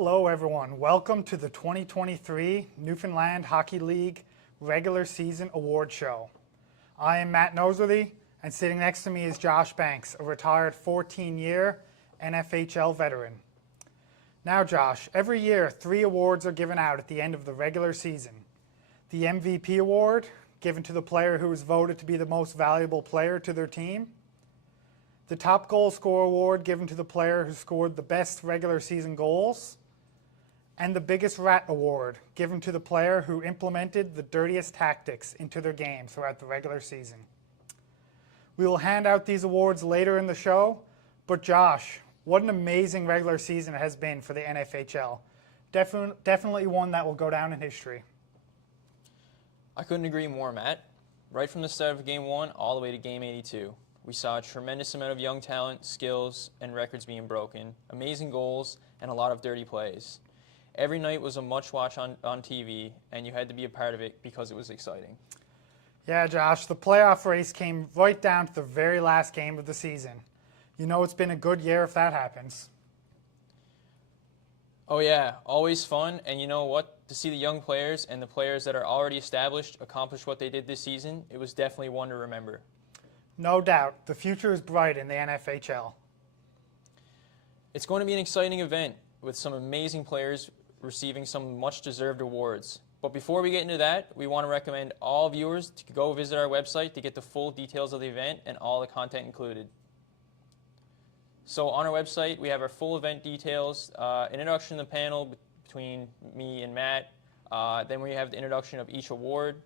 Hello everyone, welcome to the 2023 Newfoundland Hockey League Regular Season Award Show. I am Matt Noseworthy, and sitting next to me is Josh Banks, a retired 14-year NFHL veteran. Now Josh, every year 3 awards are given out at the end of the regular season. The MVP award, given to the player who was voted to be the most valuable player to their team. The top goal scorer award given to the player who scored the best regular season goals. And the biggest rat award given to the player who implemented the dirtiest tactics into their game throughout the regular season. We will hand out these awards later in the show, but Josh, what an amazing regular season it has been for the NFHL. Definitely one that will go down in history. I couldn't agree more, Matt. Right from the start of Game 1 all the way to Game 82. We saw a tremendous amount of young talent, skills, and records being broken, amazing goals, and a lot of dirty plays. Every night was a must-watch on TV, and you had to be a part of it because it was exciting. Yeah, Josh, the playoff race came right down to the very last game of the season. You know it's been a good year if that happens. Oh yeah, always fun, and you know what? To see the young players and the players that are already established accomplish what they did this season, it was definitely one to remember. No doubt, the future is bright in the NFHL. It's going to be an exciting event with some amazing players receiving some much-deserved awards. But before we get into that, we want to recommend all viewers to go visit our website to get the full details of the event and all the content included. So on our website, we have our full event details, an introduction to the panel between me and Matt, then we have the introduction of each award,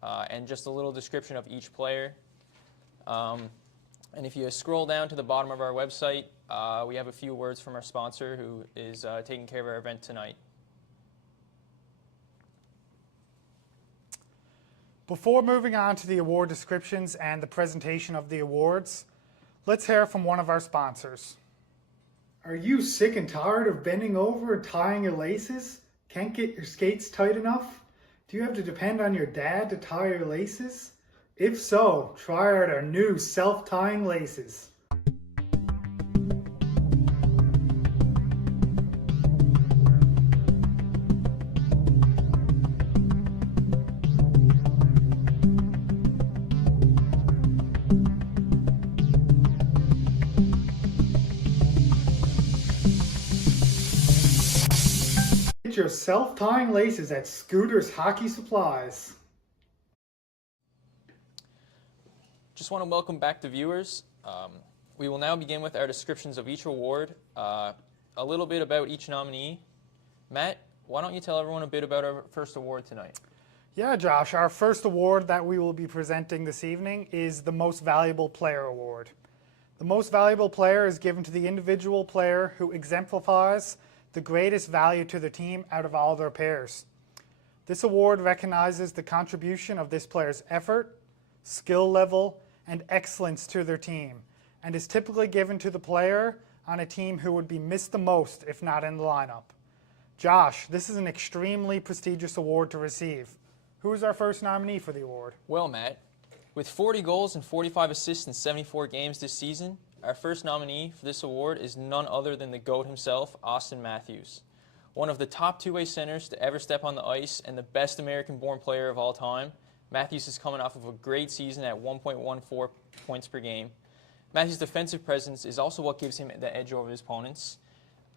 and just a little description of each player. And if you scroll down to the bottom of our website, we have a few words from our sponsor who is taking care of our event tonight. Before moving on to the award descriptions and the presentation of the awards, let's hear from one of our sponsors. Are you sick and tired of bending over and tying your laces? Can't get your skates tight enough? Do you have to depend on your dad to tie your laces? If so, try out our new self-tying laces. Get your self-tying laces at Scooter's Hockey Supplies. Just want to welcome back the viewers. We will now begin with our descriptions of each award, a little bit about each nominee. Matt, why don't you tell everyone a bit about our first award tonight? Yeah, Josh, our first award that we will be presenting this evening is the Most Valuable Player Award. The Most Valuable Player is given to the individual player who exemplifies the greatest value to the team out of all their pairs. This award recognizes the contribution of this player's effort, skill level, and excellence to their team, and is typically given to the player on a team who would be missed the most if not in the lineup. Josh, this is an extremely prestigious award to receive. Who is our first nominee for the award? Well, Matt, with 40 goals and 45 assists in 74 games this season, our first nominee for this award is none other than the GOAT himself, Austin Matthews. One of the top two-way centers to ever step on the ice and the best American-born player of all time, Matthews is coming off of a great season at 1.14 points per game. Matthews' defensive presence is also what gives him the edge over his opponents,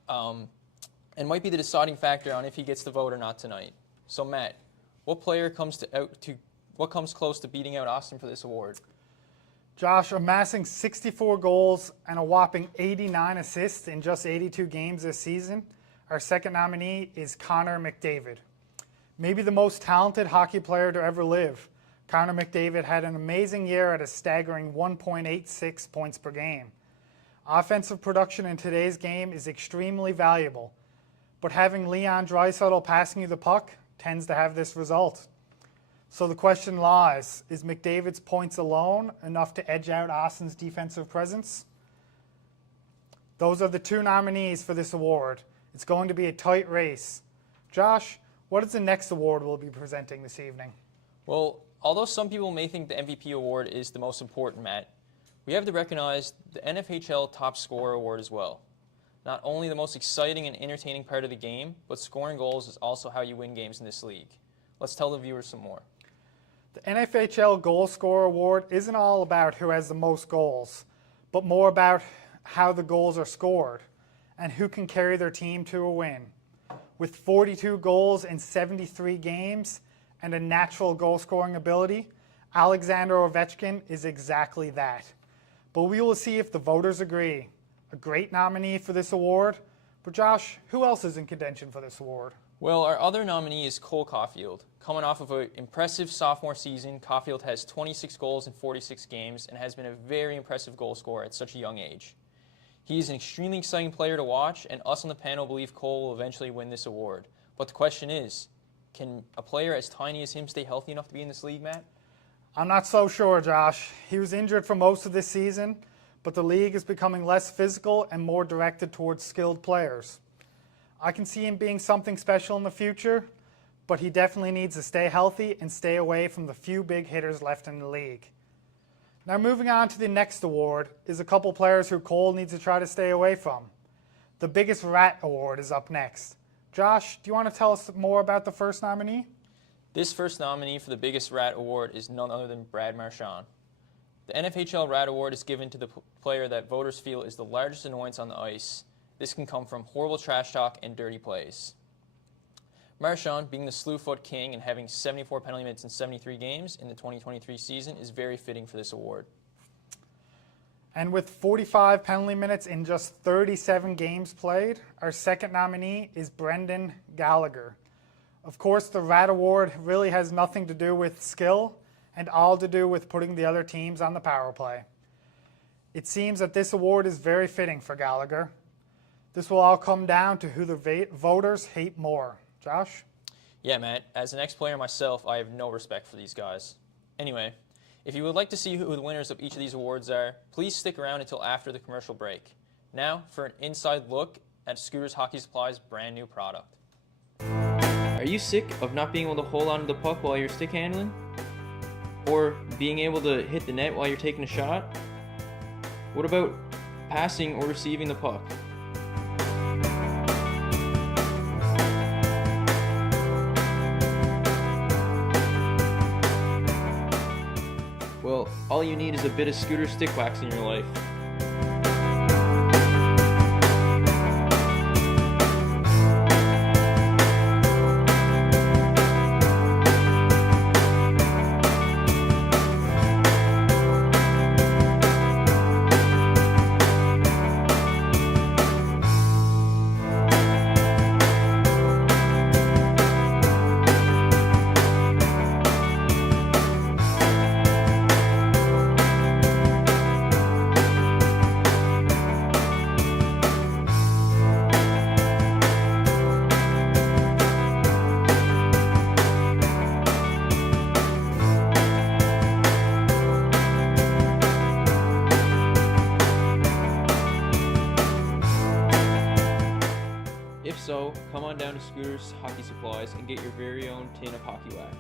and might be the deciding factor on if he gets the vote or not tonight. So, Matt, what player comes close to beating out Austin for this award? Josh, amassing 64 goals and a whopping 89 assists in just 82 games this season, our second nominee is Connor McDavid. Maybe the most talented hockey player to ever live, Connor McDavid had an amazing year at a staggering 1.86 points per game. Offensive production in today's game is extremely valuable, but having Leon Draisaitl passing you the puck tends to have this result. So the question lies, is McDavid's points alone enough to edge out Austin's defensive presence? Those are the two nominees for this award. It's going to be a tight race. Josh, what is the next award we'll be presenting this evening? Well, although some people may think the MVP award is the most important, Matt, we have to recognize the NFHL Top Scorer Award as well. Not only the most exciting and entertaining part of the game, but scoring goals is also how you win games in this league. Let's tell the viewers some more. The NFHL Goal Scorer Award isn't all about who has the most goals, but more about how the goals are scored and who can carry their team to a win. With 42 goals in 73 games and a natural goal-scoring ability, Alexander Ovechkin is exactly that. But we will see if the voters agree. A great nominee for this award. But Josh, who else is in contention for this award? Well, our other nominee is Cole Caulfield. Coming off of an impressive sophomore season, Caulfield has 26 goals in 46 games and has been a very impressive goal scorer at such a young age. He is an extremely exciting player to watch, and us on the panel believe Cole will eventually win this award. But the question is, can a player as tiny as him stay healthy enough to be in this league, Matt? I'm not so sure, Josh. He was injured for most of this season, but the league is becoming less physical and more directed towards skilled players. I can see him being something special in the future, but he definitely needs to stay healthy and stay away from the few big hitters left in the league. Now moving on to the next award is a couple players who Cole needs to try to stay away from. The Biggest Rat Award is up next. Josh, do you want to tell us more about the first nominee? This first nominee for the Biggest Rat Award is none other than Brad Marchand. The NFHL Rat Award is given to the player that voters feel is the largest annoyance on the ice. This can come from horrible trash talk and dirty plays. Marchand, being the slew foot king and having 74 penalty minutes in 73 games in the 2023 season, is very fitting for this award. And with 45 penalty minutes in just 37 games played, our second nominee is Brendan Gallagher. Of course, the Rat Award really has nothing to do with skill and all to do with putting the other teams on the power play. It seems that this award is very fitting for Gallagher. This will all come down to who the voters hate more. Josh? Yeah, Matt. As an ex-player myself, I have no respect for these guys. Anyway, if you would like to see who the winners of each of these awards are, please stick around until after the commercial break. Now, for an inside look at Scooters Hockey Supply's brand new product. Are you sick of not being able to hold on to the puck while you're stick handling? Or being able to hit the net while you're taking a shot? What about passing or receiving the puck? Well, all you need is a bit of Scooter stick wax in your life. If so, come on down to Scooters Hockey Supplies and get your very own tin of hockey wax.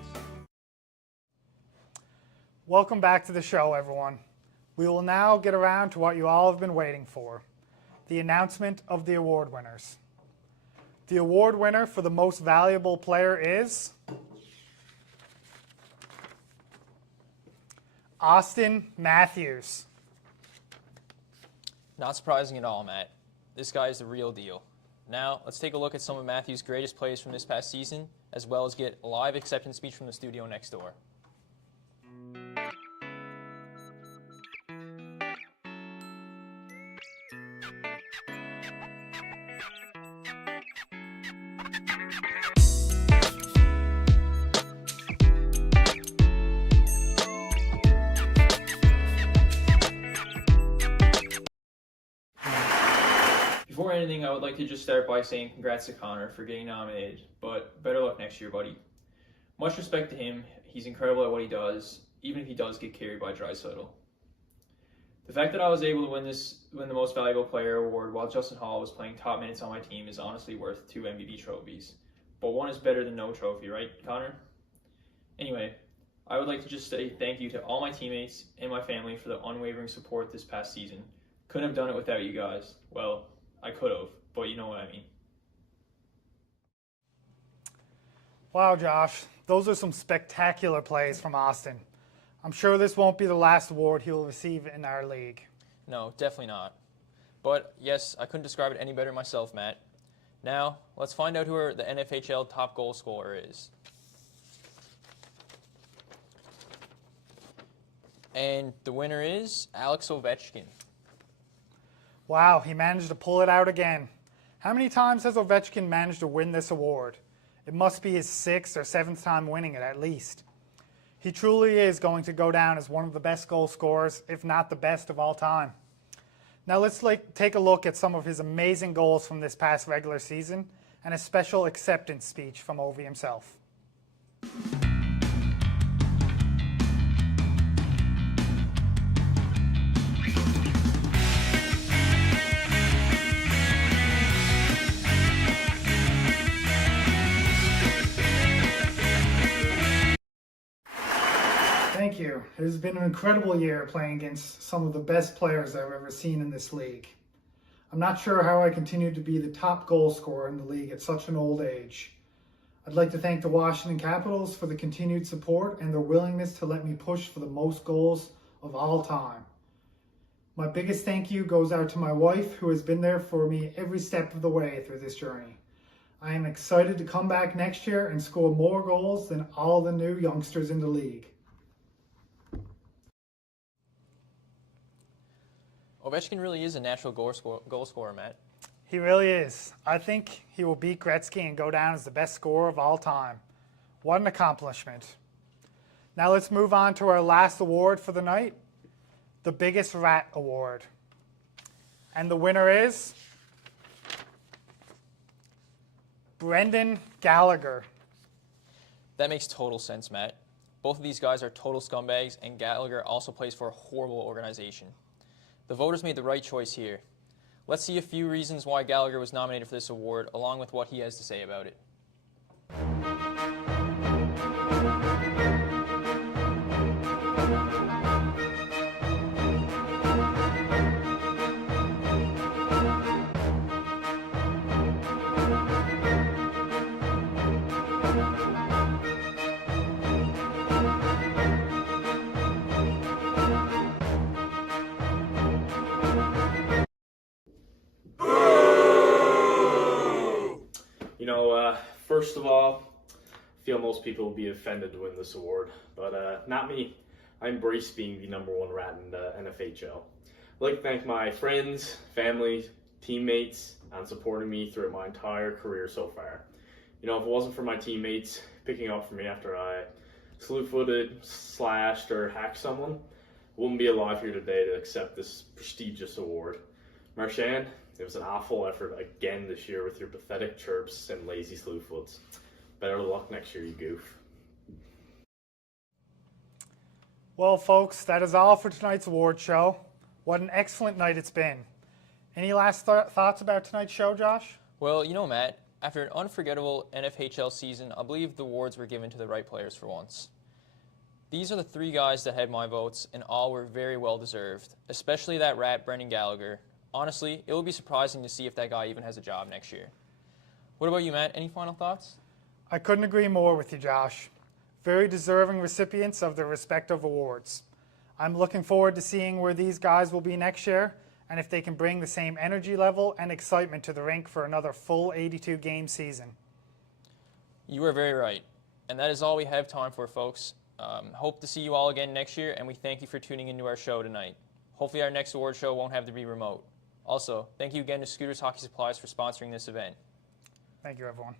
Welcome back to the show, everyone. We will now get around to what you all have been waiting for, the announcement of the award winners. The award winner for the most valuable player is Austin Matthews. Not surprising at all, Matt. This guy is the real deal. Now, let's take a look at some of Matthews' greatest plays from this past season, as well as get a live acceptance speech from the studio next door. Before anything, I would like to just start by saying congrats to Connor for getting nominated, but better luck next year, buddy. Much respect to him. He's incredible at what he does, even if he does get carried by Draisaitl. The fact that I was able to win the Most Valuable Player award while Justin Hall was playing top minutes on my team is honestly worth 2 MVP trophies. But one is better than no trophy, right, Connor? Anyway, I would like to just say thank you to all my teammates and my family for the unwavering support this past season. Couldn't have done it without you guys. Well, I could have, but you know what I mean. Wow, Josh, those are some spectacular plays from Austin. I'm sure this won't be the last award he'll receive in our league. No, definitely not. But yes, I couldn't describe it any better myself, Matt. Now, let's find out who the NFHL top goal scorer is. And the winner is Alex Ovechkin. Wow, he managed to pull it out again. How many times has Ovechkin managed to win this award? It must be his 6th or 7th time winning it at least. He truly is going to go down as one of the best goal scorers, if not the best of all time. Now let's take a look at some of his amazing goals from this past regular season and a special acceptance speech from Ovi himself. Thank you. It has been an incredible year playing against some of the best players I've ever seen in this league. I'm not sure how I continued to be the top goal scorer in the league at such an old age. I'd like to thank the Washington Capitals for the continued support and their willingness to let me push for the most goals of all time. My biggest thank you goes out to my wife, who has been there for me every step of the way through this journey. I am excited to come back next year and score more goals than all the new youngsters in the league. Ovechkin really is a natural goal scorer, Matt. He really is. I think he will beat Gretzky and go down as the best scorer of all time. What an accomplishment. Now let's move on to our last award for the night, the Biggest Rat Award. And the winner is Brendan Gallagher. That makes total sense, Matt. Both of these guys are total scumbags, and Gallagher also plays for a horrible organization. The voters made the right choice here. Let's see a few reasons why Gallagher was nominated for this award, along with what he has to say about it. First of all, I feel most people will be offended to win this award, but not me. I embrace being the #1 rat in the NFHL. I'd like to thank my friends, family, teammates, and supporting me throughout my entire career so far. If it wasn't for my teammates picking up for me after I slew-footed, slashed, or hacked someone, I wouldn't be alive here today to accept this prestigious award. Marchand, it was an awful effort again this year with your pathetic chirps and lazy slew-foots. Better luck next year, you goof. Well, folks, that is all for tonight's award show. What an excellent night it's been. Any last thoughts about tonight's show, Josh? Well, Matt, after an unforgettable NFHL season, I believe the awards were given to the right players for once. These are the 3 guys that had my votes, and all were very well deserved, especially that rat, Brendan Gallagher. Honestly, it will be surprising to see if that guy even has a job next year. What about you, Matt? Any final thoughts? I couldn't agree more with you, Josh. Very deserving recipients of their respective awards. I'm looking forward to seeing where these guys will be next year and if they can bring the same energy level and excitement to the rink for another full 82-game season. You are very right. And that is all we have time for, folks. Hope to see you all again next year, and we thank you for tuning into our show tonight. Hopefully our next award show won't have to be remote. Also, thank you again to Scooters Hockey Supplies for sponsoring this event. Thank you, everyone.